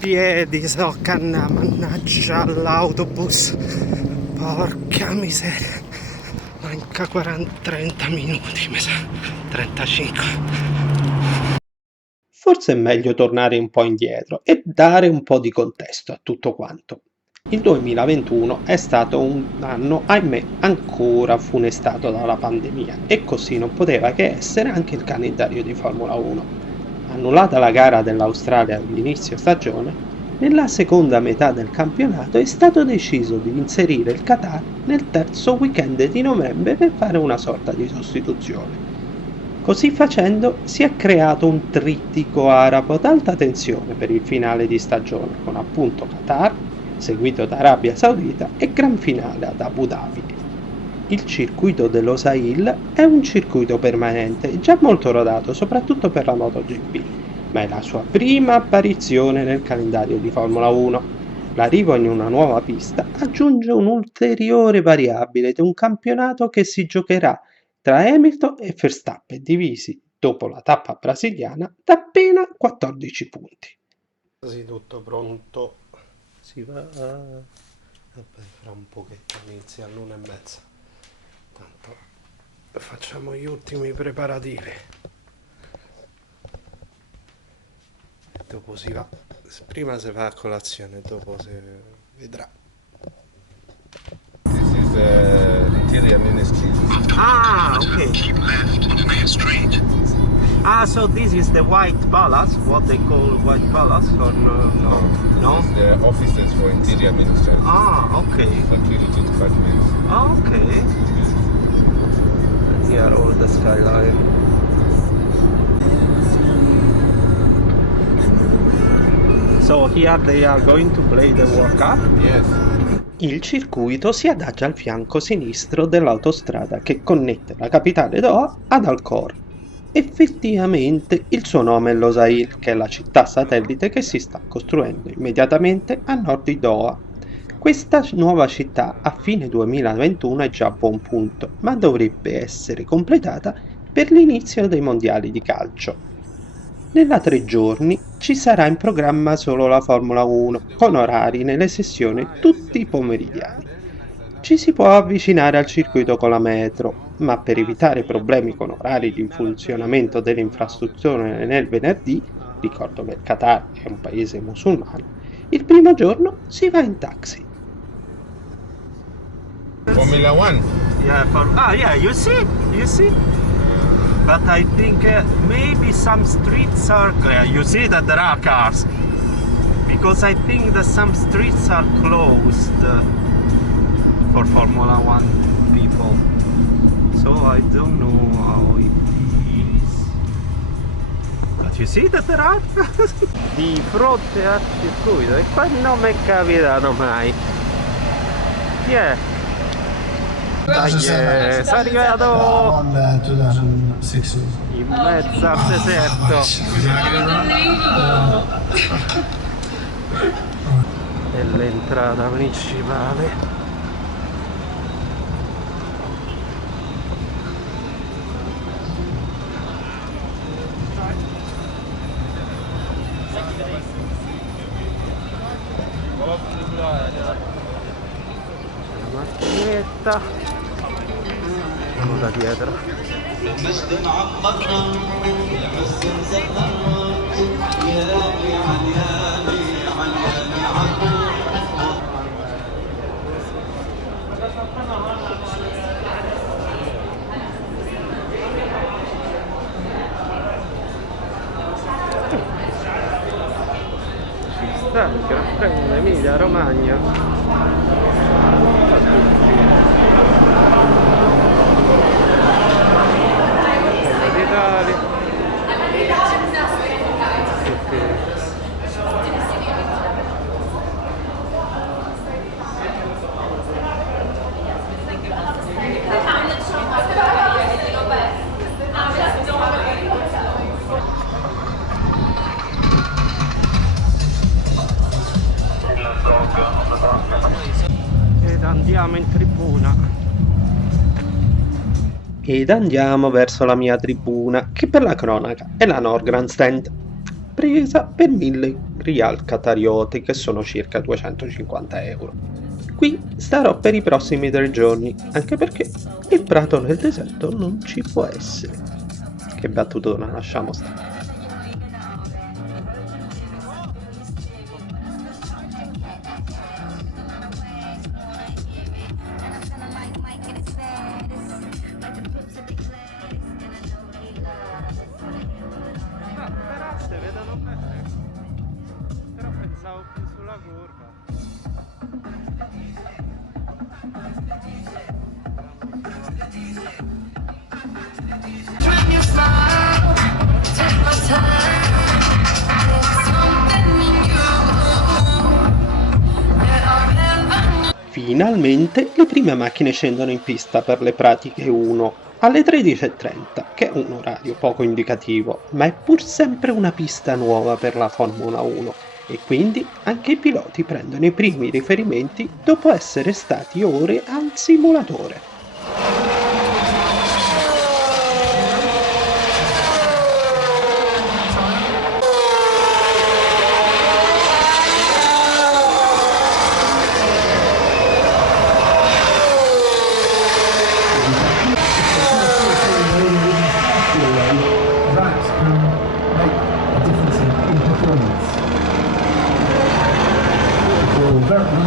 piedi, sto mannaggia all'autobus, porca miseria, manca 30 minuti, mi sa, 35. Forse è meglio tornare un po' indietro e dare un po' di contesto a tutto quanto. Il 2021 è stato un anno, ahimè, ancora funestato dalla pandemia e così non poteva che essere anche il calendario di Formula 1. Annullata la gara dell'Australia all'inizio stagione, nella seconda metà del campionato è stato deciso di inserire il Qatar nel terzo weekend di novembre per fare una sorta di sostituzione. Così facendo si è creato un trittico arabo ad alta tensione per il finale di stagione, con appunto Qatar, seguito da Arabia Saudita e gran finale ad Abu Dhabi. Il circuito dell'Osail è un circuito permanente, già molto rodato, soprattutto per la MotoGP, ma è la sua prima apparizione nel calendario di Formula 1. L'arrivo in una nuova pista aggiunge un'ulteriore variabile di un campionato che si giocherà tra Hamilton e Verstappen, divisi dopo la tappa brasiliana da appena 14 punti. Quasi tutto pronto, si va a... Vabbè, fra un pochetto inizia all'1:30, tanto facciamo gli ultimi preparativi e dopo si va, prima si fa a colazione, dopo si vedrà. This is interior ministry. Ah, ok. Keep left on Main Street. Ah, so this is the White Palace, what they call White Palace, or no? No? This is the offices for interior ministry. Ah, ok. Security departments. Ah, ok. Here all the skyline. So here they are going to play the World Cup? Yes. Il circuito si adagia al fianco sinistro dell'autostrada che connette la capitale Doha ad Al-Khor. Effettivamente il suo nome è Losail, che è la città satellite che si sta costruendo immediatamente a nord di Doha. Questa nuova città a fine 2021 è già a buon punto, ma dovrebbe essere completata per l'inizio dei mondiali di calcio. Nella 3 giorni ci sarà in programma solo la Formula 1, con orari nelle sessioni tutti i pomeridiani. Ci si può avvicinare al circuito con la metro, ma per evitare problemi con orari di funzionamento dell'infrastrutture nel venerdì, ricordo che il Qatar è un paese musulmano, il primo giorno si va in taxi. Formula 1. Yeah, you see? But I think maybe some streets are clear. You see that there are cars, because I think that some streets are closed for Formula 1 people. So I don't know how it is. But you see that there are di fronte al circuito, e qua non mi è capitato mai. Yeah. Dai, sei arrivato in mezzo al deserto. È l'entrata principale. La macchinetta. Andiamo da dietro. Ci sta il Gran Premio Emilia Romagna. Ed andiamo in tribuna. Ed andiamo verso la mia tribuna, che per la cronaca è la Nord Grandstand. presa per 1000 rial qatarioti, che sono circa 250 euro. Qui starò per i prossimi 3 giorni, anche perché il prato nel deserto non ci può essere. Che battutona, lasciamo stare. Per aste vedono bene, però pensavo più sulla curva. When you smile, take my time. There's something in you that I've never. Finalmente le prime macchine scendono in pista per le pratiche 1 alle 13:30, che è un orario poco indicativo, ma è pur sempre una pista nuova per la Formula 1 e quindi anche i piloti prendono i primi riferimenti dopo essere stati ore al simulatore. That can make a difference in performance. It will very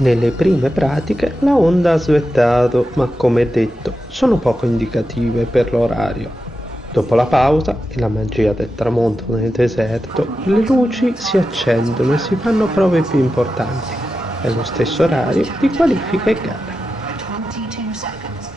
Nelle prime pratiche la Honda ha svettato, ma come detto sono poco indicative per l'orario. Dopo la pausa e la magia del tramonto nel deserto, le luci si accendono e si fanno prove più importanti. È lo stesso orario di qualifica e gara. 22 seconds.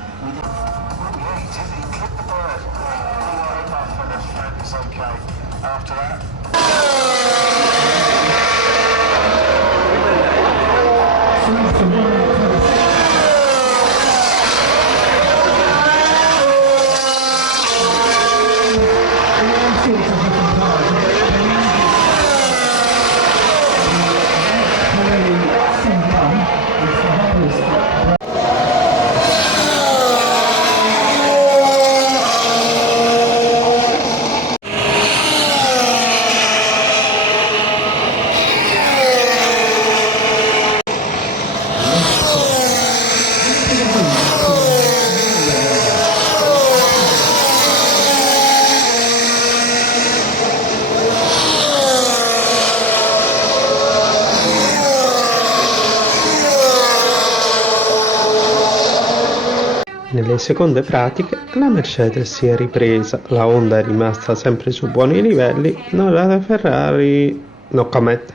Nelle seconde pratiche la Mercedes si è ripresa, la Honda è rimasta sempre su buoni livelli, la Ferrari no comment.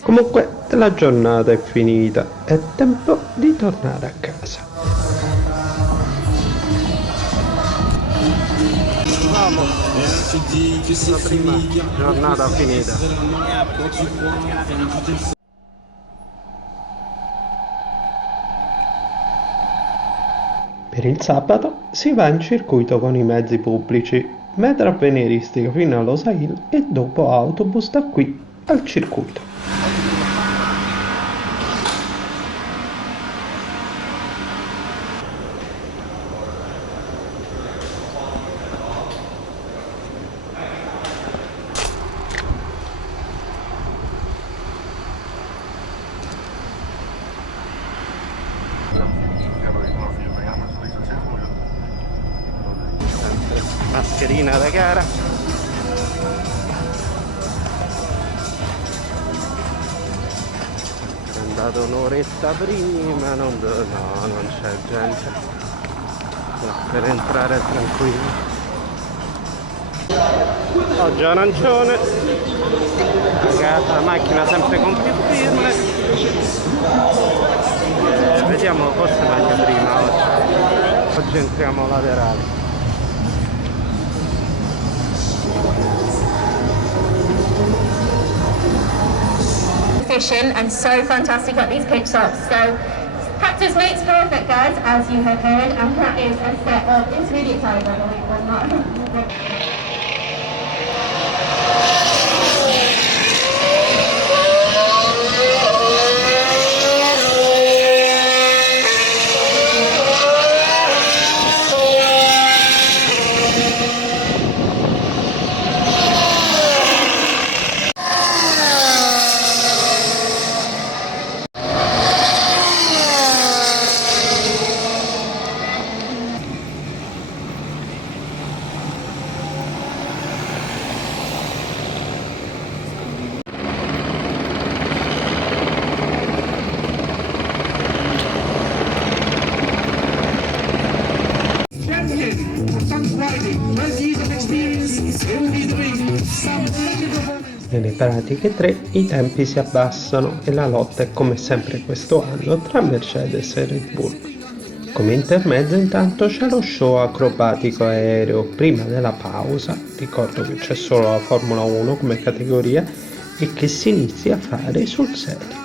Comunque la giornata è finita, è tempo di tornare a casa. Vamos, la prima giornata finita. Per il sabato si va in circuito con i mezzi pubblici, metro avveniristica fino a Losail e dopo autobus da qui al circuito. Mascherina da gara. È andato un'oretta prima, non c'è gente. Per entrare tranquillo. Oggi arancione. La macchina sempre con più firme. Vediamo, forse meglio prima oggi. Oggi entriamo laterali. Efficient and so fantastic at these pit stops. So practice makes perfect, guys, as you have heard, and that is a set of intermediate times, I believe, or not. Nelle pratiche 3 i tempi si abbassano e la lotta è come sempre questo anno tra Mercedes e Red Bull. Come intermezzo intanto c'è lo show acrobatico aereo prima della pausa, ricordo che c'è solo la Formula 1 come categoria e che si inizia a fare sul serio.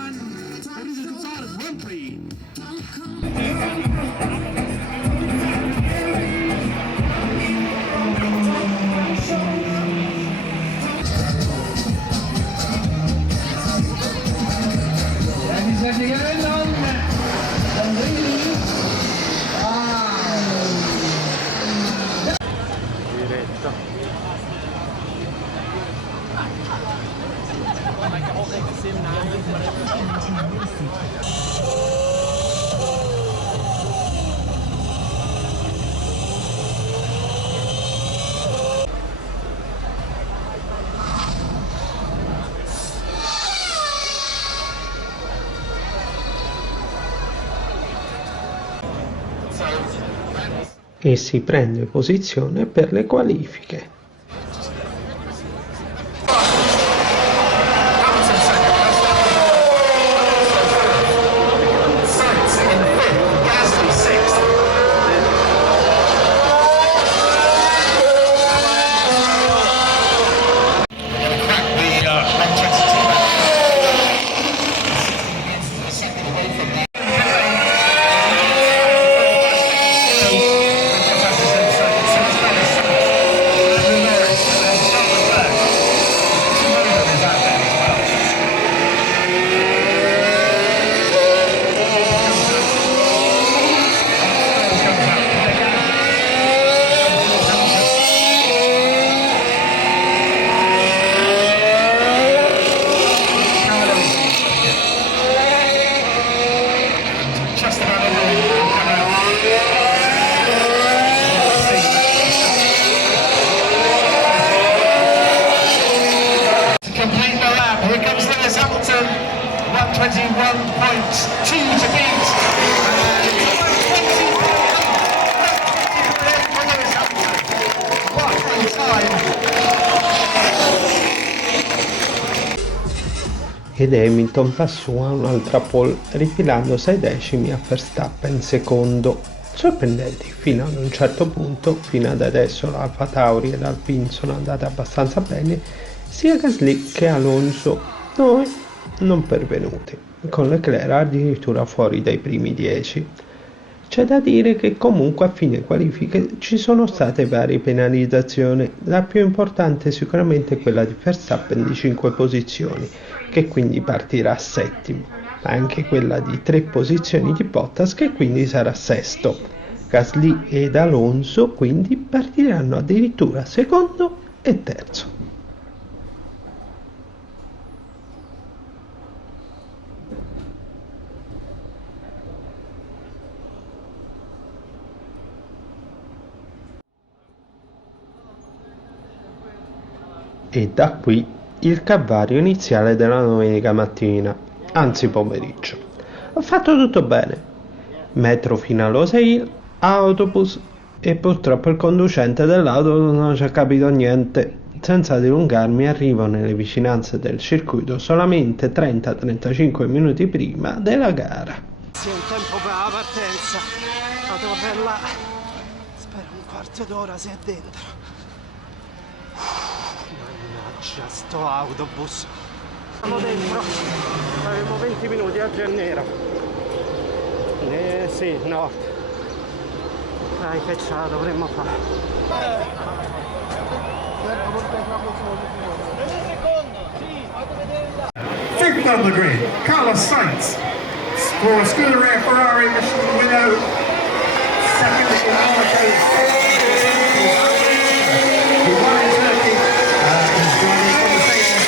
E si prende posizione per le qualifiche. Here comes Lewis Hamilton, 121.2 to beat. Ed Hamilton fa su a un'altra pole rifilando 6 decimi a Verstappen secondo. Sorprendenti fino ad un certo punto, fino ad adesso la Alfa Tauri e l'Alpine sono andate abbastanza bene, sia Gasly che Alonso, noi non pervenuti, con Leclerc addirittura fuori dai primi 10. C'è da dire che comunque a fine qualifiche ci sono state varie penalizzazioni, la più importante sicuramente è quella di Verstappen di 5 posizioni, che quindi partirà settimo, ma anche quella di 3 posizioni di Bottas che quindi sarà sesto. Gasly ed Alonso quindi partiranno addirittura secondo e terzo. E da qui il calvario iniziale della domenica mattina, anzi pomeriggio. Ho fatto tutto bene. Metro fino a Losail, autobus e purtroppo il conducente dell'autobus non ci ha capito niente. Senza dilungarmi arrivo nelle vicinanze del circuito solamente 30-35 minuti prima della gara. Sì, un tempo per la partenza, la torre là, spero un quarto d'ora sia dentro. Mannaggia sto autobus. Siamo dentro, avremo 20 minuti, oggi è nero. Sì, no. Dai che ce la dovremmo fare. Fifth on the grid, Carlos Sainz for Scuderia Ferrari Michelin Winnow. Second in Monaco. He won in Turkey. He's joining the conversation.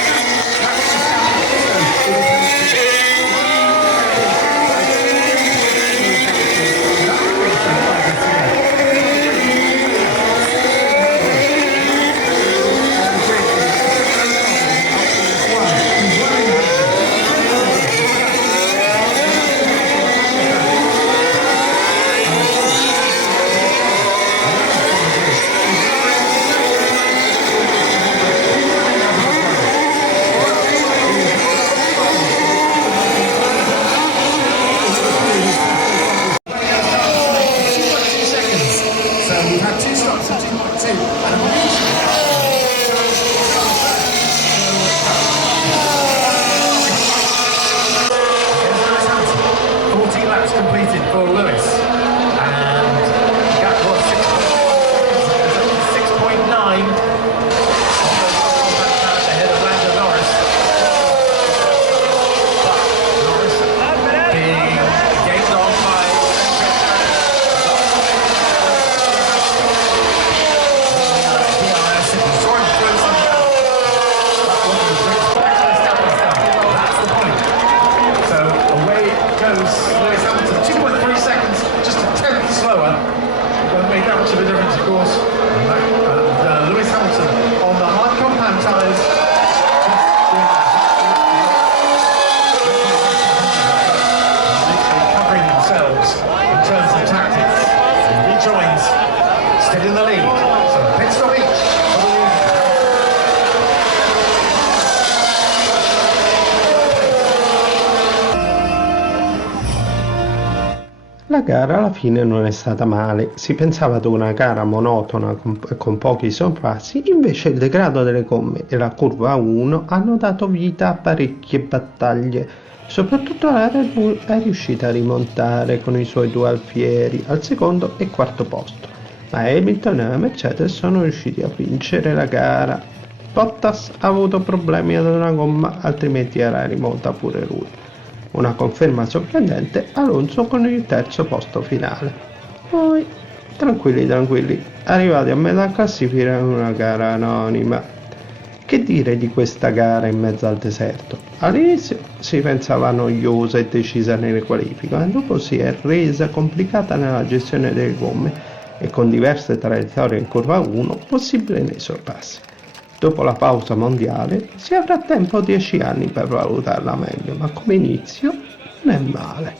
completed for Lewis. And the gap was 6.9 ahead of Lando Norris. But Norris being gained on by DRS. It was George Wilson. That's the point. So away goes Lewis Hamilton, 2.3 seconds, just a tenth slower. Won't make that much of a difference, of course. And Lewis Hamilton on the hard compound tyres. Covering themselves in terms of tactics. He rejoins, still in the lead. So pit stop each. For the lead. La gara alla fine non è stata male, si pensava ad una gara monotona con pochi sorpassi, invece il degrado delle gomme e la curva 1 hanno dato vita a parecchie battaglie, soprattutto la Red Bull è riuscita a rimontare con i suoi due alfieri al secondo e quarto posto, ma Hamilton e la Mercedes sono riusciti a vincere la gara. Bottas ha avuto problemi ad una gomma, altrimenti era rimonta pure lui. Una conferma sorprendente, Alonso con il terzo posto finale. Poi, tranquilli, arrivati a metà classifica in una gara anonima. Che dire di questa gara in mezzo al deserto? All'inizio si pensava noiosa e decisa nelle qualifiche, ma dopo si è resa complicata nella gestione delle gomme e con diverse traiettorie in curva 1 possibile nei sorpassi. Dopo la pausa mondiale si avrà tempo 10 anni per valutarla meglio, ma come inizio non è male.